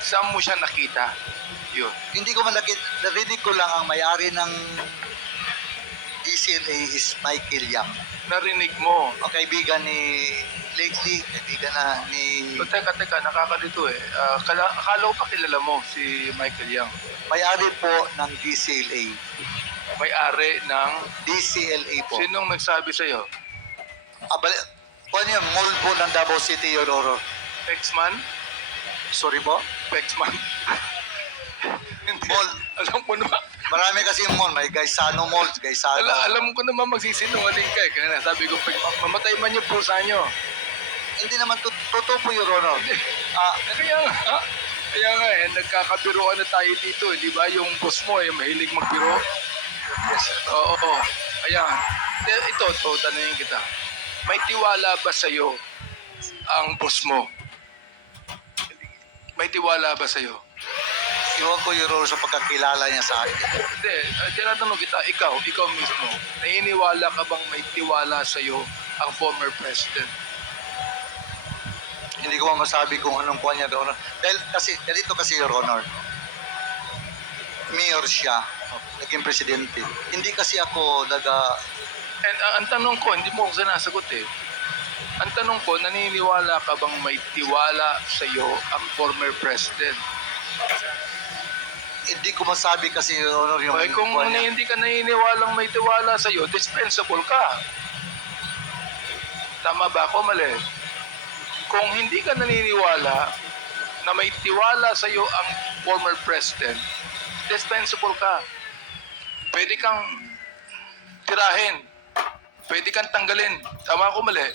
Saan mo siya nakita? Yun. Hindi ko malakit. Narinig ko lang ang may-ari ng DCLA is Michael Yang. Narinig mo. Ang kaibigan ni lately, kaibigan na ni Teka, nakakalito eh. Akala ko pa kilala mo si Michael Yang. may-ari po ng DCLA. May-ari ng... DCLA po. Sinong nagsabi sa'yo? Kung yan, mall po ng Davao City, Your Honor. Pexman? Sorry po? Pexman? Mall. Alam ko naman. Marami kasi yung mall. May Gaisano Mall, Gaisano. Alam ko naman magsisinungaling ka eh. Kaya sabi ko, mamatay man yung pusa nyo. Hindi naman totoo po, Your Honor. Kaya nga eh, nagkakabiroan na tayo dito. Eh, di ba? Yung boss mo eh, mahilig magbiro. Yes, sir. Oo. Ayan. Ito, tanongin kita. May tiwala ba sa'yo ang boss mo? May tiwala ba sa'yo? Iwan ko, Your Honor, sa pagkakilala niya sa akin. Hindi. Tinatanong kita, ikaw mismo, naniniwala ka bang may tiwala sa'yo ang former president? Hindi ko masabi kung anong kuha niya, Your Honor. Dahil ganito kasi, Your Honor. Mayor siya, naging presidente. Hindi kasi ako And ang tanong ko, hindi mo ako sinasagot eh. Ang tanong ko, naniniwala ka bang may tiwala sa iyo ang former president? Hindi ko masabi kasi, Your Honor, yung Okay, kung kuha niya. hindi ka naniniwalang may tiwala sa iyo, dispensable ka. Tama ba ako? Mali. Kung hindi ka naniniwala na may tiwala sa iyo ang former president, dispensable ka. Pwede kang tirahin. Pwede kang tanggalin. Tama ako? Mali.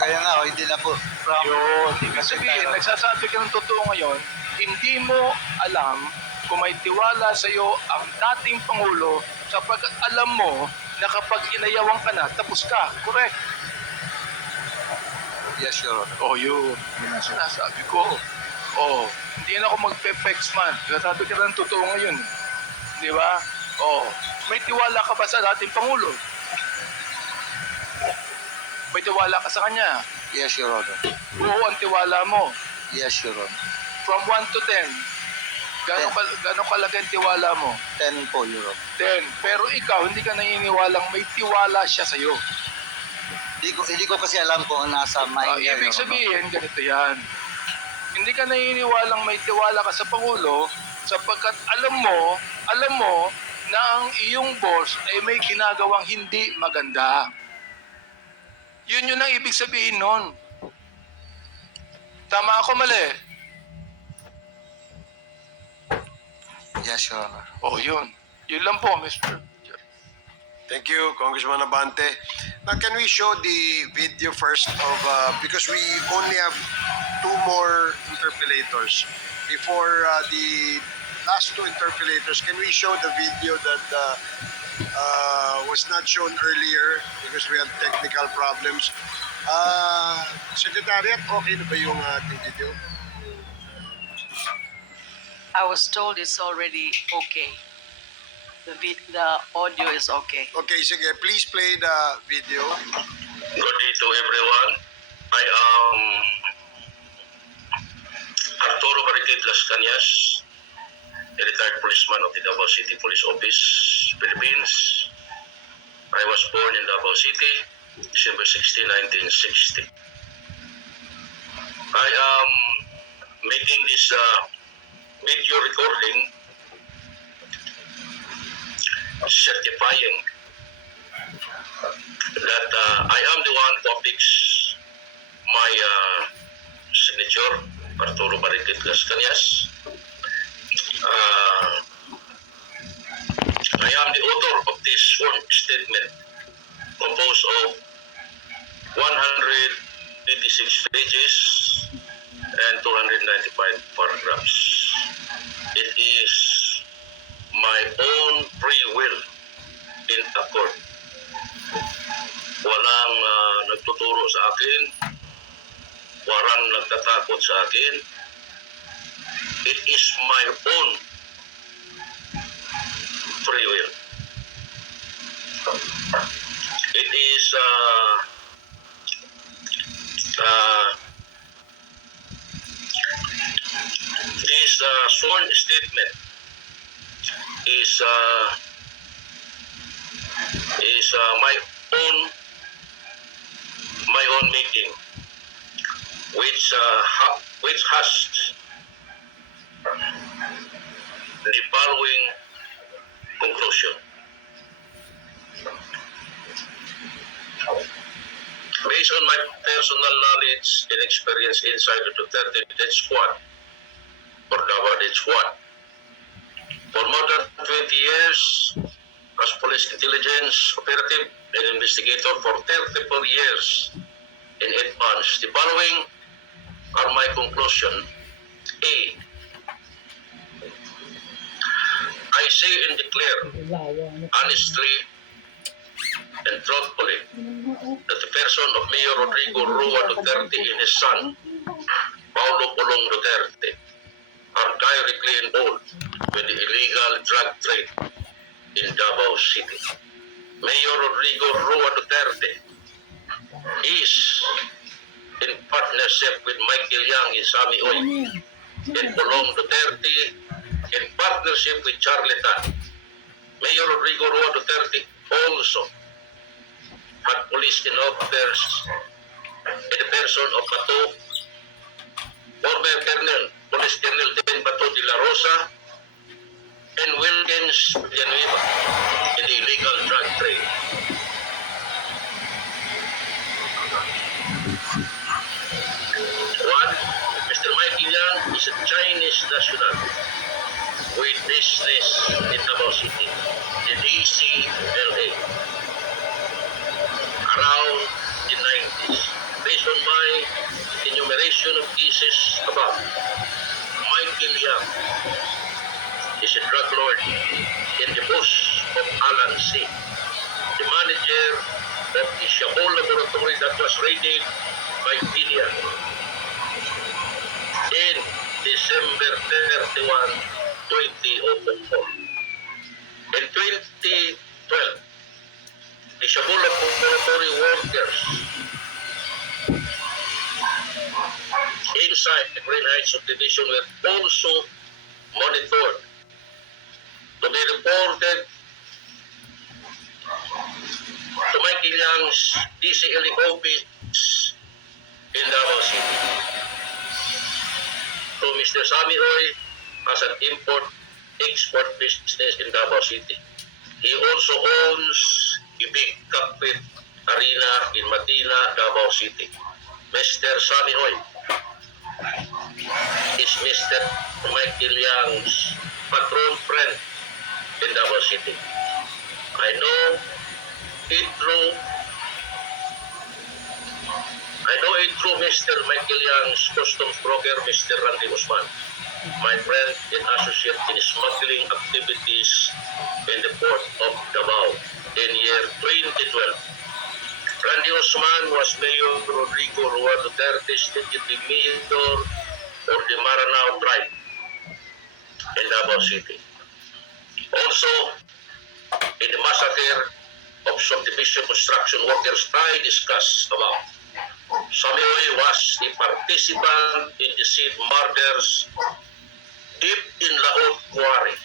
Kaya nga, hindi na po. Yun. Ibig sabihin, nagsasabi ka ng totoo ngayon, hindi mo alam kung may tiwala sa iyo ang dating Pangulo sapagkat alam mo na kapag inayawan ka na, tapos ka. Correct. Yes, Your Honor. Yun. Yun ang sinasabi ko. Hindi na ako magpe-pex man. Nagsasabi ka ng totoo ngayon. Di ba? May tiwala ka ba sa dating Pangulo? May tiwala ka sa kanya? Yes, Your Honor. Oo, ang tiwala mo. Yes, Your Honor. From 1 to 10, gano'ng kalaki ang tiwala mo? 10 po, Your Honor. 10. Pero ikaw, hindi ka naniniwalang may tiwala siya sa'yo. Hindi ko kasi alam kung nasa mind niya, Ibig Your Honor. sabihin, ganito yan. Hindi ka naniniwalang may tiwala ka sa Pangulo sapagkat alam mo na ang iyong boss ay may ginagawang hindi maganda. Yun ang ibig sabihin nun. Tama ako, mali? Yes, Your Honor. Yun. Yun lang po, Mr. Thank you, Congressman Abante. Now, can we show the video first of, because we only have 2 more interpellators. Before the last 2 interpellators, can we show the video that was not shown earlier because we had technical problems? Secretariat, okay na ba yung ating video? I was told it's already okay. The audio is okay. Okay, sige. Please play the video. Good day to everyone. I am Arturo Barricade Las Cañas, a retired policeman of the Davao City Police Office, Philippines. I was born in Davao City, December 16, 1960. I am making this video recording certifying that I am the one to affix my signature, Arturo Barricade Las Cañas. I am the author of this sworn statement, composed of 186 pages and 295 paragraphs. It is my own free will in accord. Walang nagtuturo sa akin, walang nagtatakot sa akin. It is my own free will. It is this sworn statement is my own making, which has the following conclusion. Based on my personal knowledge and experience inside the Duterte Death Squad, or Davao Death Squad, for more than 20 years as police intelligence operative and investigator for 34 years in 8 months. The following are my conclusion. A. I say and declare honestly and truthfully that the person of Mayor Rodrigo Rua Duterte and his son, Paulo Pulong Duterte, are directly involved with the illegal drug trade in Davao City. Mayor Rodrigo Rua Duterte is in partnership with Michael Yang in Sami Oy and Pulong Duterte in partnership with Charlie Tan. Mayor Rodrigo Rua Duterte also had police officers in the person of Bato, former Colonel, Police Colonel Den Bato de la Rosa, and Wilkins Villanueva in the illegal drug trade. One, Mr. Michael Yang is a Chinese national with business in Davao City, the DCLA, around the 90s. Based on my enumeration of cases above, Michael Yang is a drug lord and the boss of Alan C., the manager of the Shabol laboratory that was raided by PDEA in December 31, 2004. In 2012, the Shabol laboratory workers inside the Green Heights subdivision were also monitored to be reported to Michael Yang's DCLE office in Davao City, to Mr. Sami Oy as an import-export business in Davao City. He also owns a big cockpit arena in Matina, Davao City. Mr. Sami Oy is Mr. Michael Yang's patron friend in Davao City. I know it through Mr. Michael Yang's customs broker, Mr. Randy Usman, my friend and associate in smuggling activities in the port of Davao in year 2012. Randy Usman was Mayor Rodrigo Rua Duterte's deputy mayor for the Maranao tribe in Davao City. Also, in the massacre of subdivision construction workers I discussed above. Samioy was a participant in the said murders deep in Laod Quarry.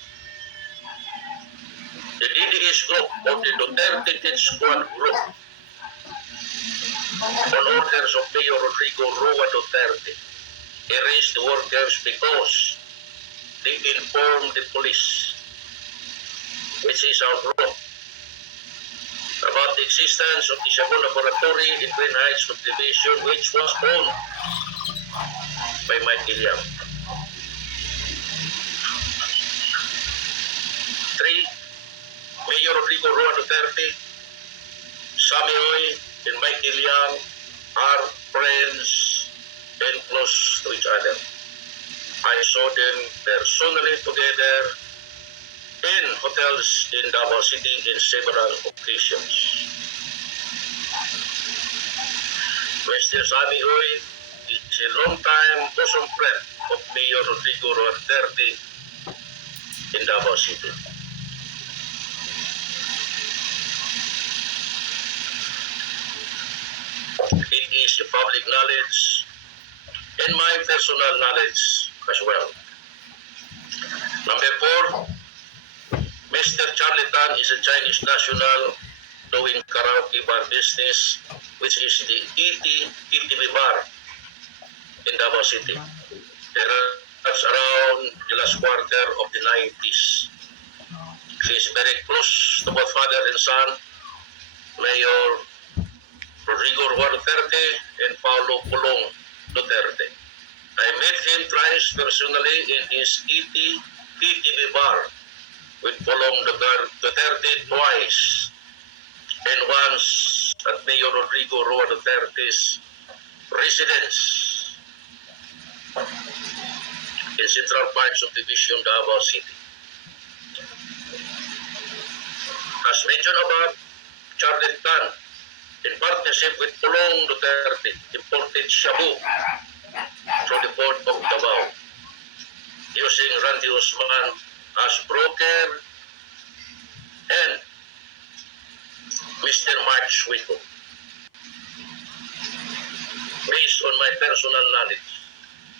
The DDS group of the Duterte Death Squad group, on orders of Mayor Rodrigo Rua Duterte, erased the workers because they informed the police, which is our group, about the existence of the Shabu Laboratory in Green Heights subdivision, which was owned by Michael Yam. 3. Mayor Rodrigo Rua Duterte, Samioy, and Michael Yam are friends and close to each other. I saw them personally together in hotels in Davao City in several occasions. Mr. Samioy is a long-time bosom friend of Mayor Rodrigo Rua Duterte in Davao City. It is the public knowledge and my personal knowledge as well. Number 4, Mr. Charlie Tan is a Chinese national doing karaoke bar business, which is the ETB bar in Davao City. That's around the last quarter of the 90s. She is very close to both father and son, Mayor Rodrigo Rua Duterte and Paulo Pulong Duterte. I met him twice personally in his ETB bar with Pulong Duterte twice and once at Mayor Rodrigo Rua Duterte's residence in Central Park Subdivision, Davao City. As mentioned above, Charlie Tan, in partnership with Pulong Duterte, imported shabu from the port of Davao, using Randy Usman as broker and Mr. Mark Schwiko. Based on my personal knowledge,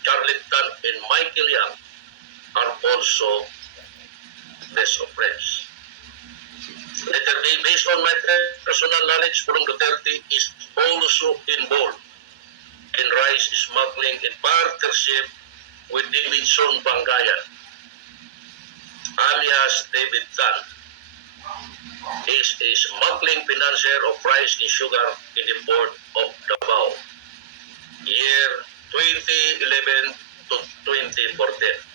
Charlie Tan and Michael Yam are also best of friends. Letter B, based on my personal knowledge, Pulong Duterte is also involved in rice smuggling in partnership with Davidson Bangayan, alias David Tan. He is a smuggling financier of rice and sugar in the port of Davao, year 2011 to 2014.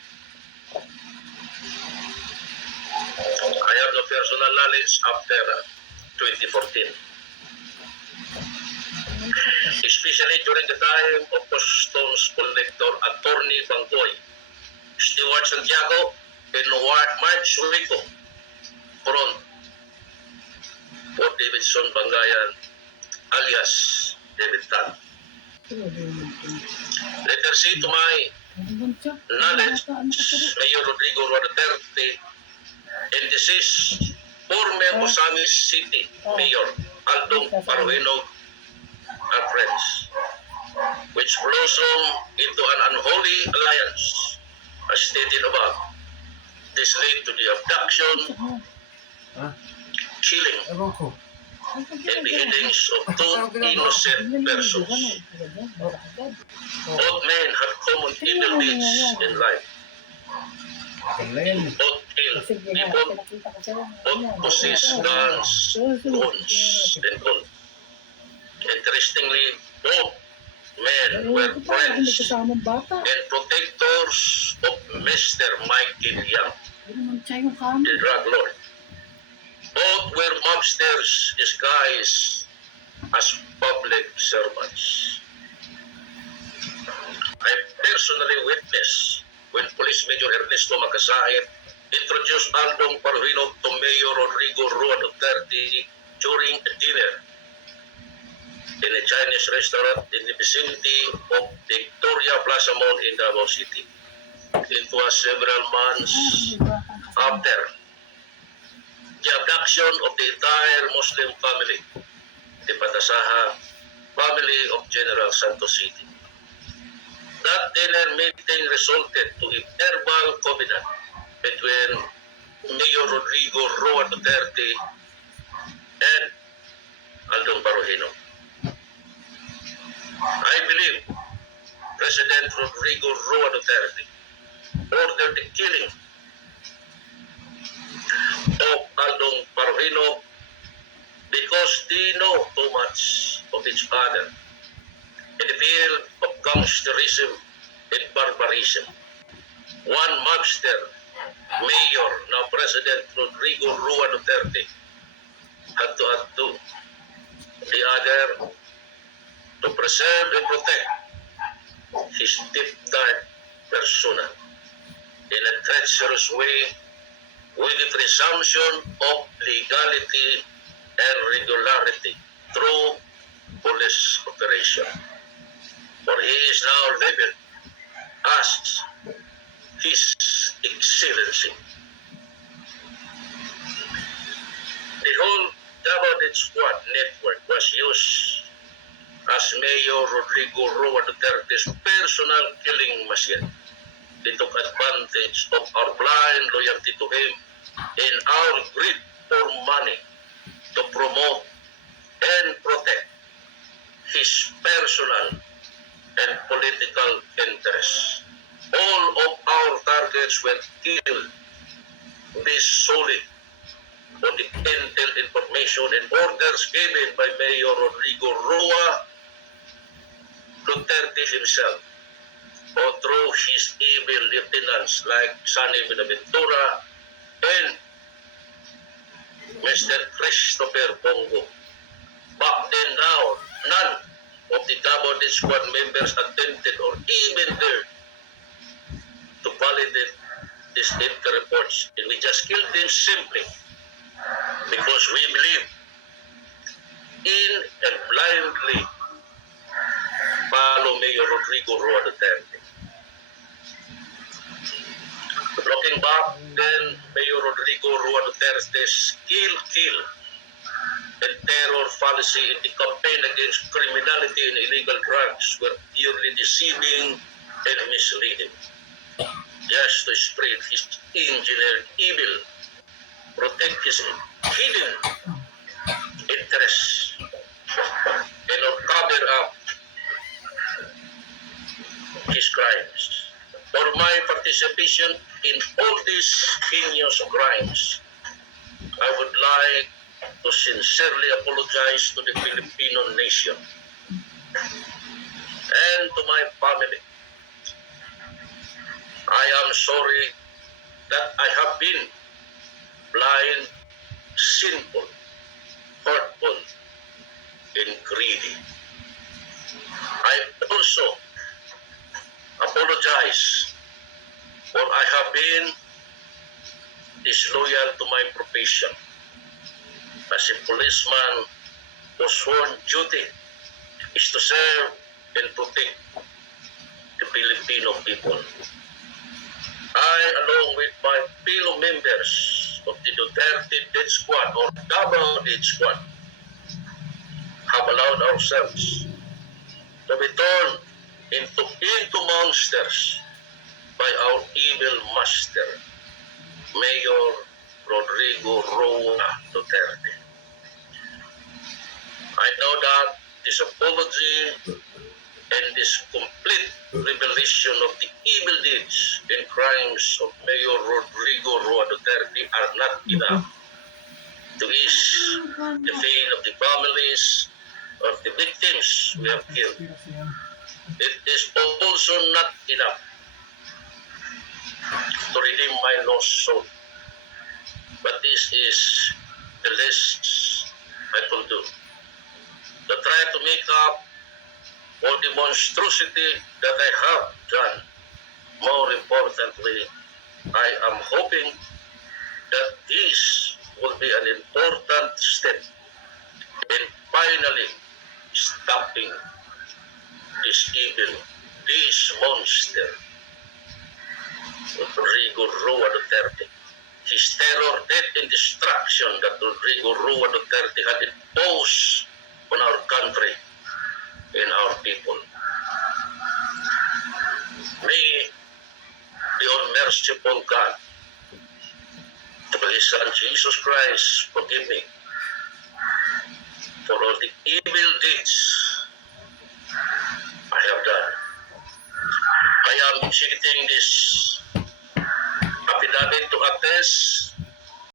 I have no personal knowledge after 2014. Especially during the time of customs collector Attorney Bangkoy, Stewart Santiago, and Mark Schwiko front for Davidson Bangayan, alias David Tan. Letter C, to my knowledge, Mayor Rodrigo Rua Duterte and deceased former Osamis City Mayor Aldong Paruino are friends, which blossomed into an unholy alliance, as stated above. This led to the abduction, killing, and beheadings of 2 innocent persons. Both men had common evil deeds in life. Both killed people, both possessed guns, guns, and all. Interestingly, both men were friends and protectors of Mr. Michael Yam, the drug lord. Both were mobsters disguised as public servants. I personally witnessed when Police Major Ernesto Macasain introduced Aldong Paruino to Mayor Rodrigo Rua Duterte during a dinner in a Chinese restaurant in the vicinity of Victoria Plaza Mall in Davao City. It was several months after the abduction of the entire Muslim family, the Patasaha family of General Santos City. That dinner meeting resulted to a verbal covenant between Mayor Rodrigo Roa Duterte and Aldong Barohino. I believe President Rodrigo Roa Duterte ordered the killing of Aldong Barohino because they know too much of each other in the field of gangsterism and barbarism. One mobster, Mayor, now President Rodrigo Roa Duterte, had to outdo the other to preserve and protect his deep-dyed persona in a treacherous way with the presumption of legality and regularity through police operation. For he is now labeled as His Excellency. The whole Double Squad network was used as Mayor Rodrigo Roa Duterte's personal killing machine. They took advantage of our blind loyalty to him and our greed for money to promote and protect his personal and political interests. All of our targets were killed based solely on the intel information and orders given by Mayor Rodrigo Roa Duterte himself, or through his evil lieutenants like Sonny Buenaventura and Mr. Christopher Bongo. Back then now, none of the Double Squad members attempted or even dared to validate these intel reports, and we just killed them simply because we believe in and blindly follow Mayor Rodrigo Roa Duterte. Looking back, then Mayor Rodrigo Roa Duterte's kill and terror policy in the campaign against criminality and illegal drugs were purely deceiving and misleading, just to spread his engineered evil, protect his hidden interests, and not cover up his crimes. For my participation in all these heinous crimes, I would like to sincerely apologize to the Filipino nation and to my family. I am sorry that I have been blind, sinful, hurtful, and greedy. I also apologize for I have been disloyal to my profession as a policeman whose sworn duty is to serve and protect the Filipino people. I, along with my fellow members of the Duterte Death Squad or Double Death Squad, have allowed ourselves to be turned into monsters by our evil master, Mayor Rodrigo Roa Duterte. I know that this apology and this complete revelation of the evil deeds and crimes of Mayor Rodrigo Roa Duterte are not enough to ease the pain of the families of the victims we have killed. It is also not enough to redeem my lost soul. But this is the least I could do. To try to make up for the monstrosity that I have done. More importantly, I am hoping that this will be an important step in finally stopping this evil, this monster, Rodrigo Roa Duterte. his terror, death, and destruction that Rodrigo Rua Duterte had imposed on our country and our people. May the all-merciful God, through His Son Jesus Christ, forgive me for all the evil deeds I have done. I am executing this affidavit to attest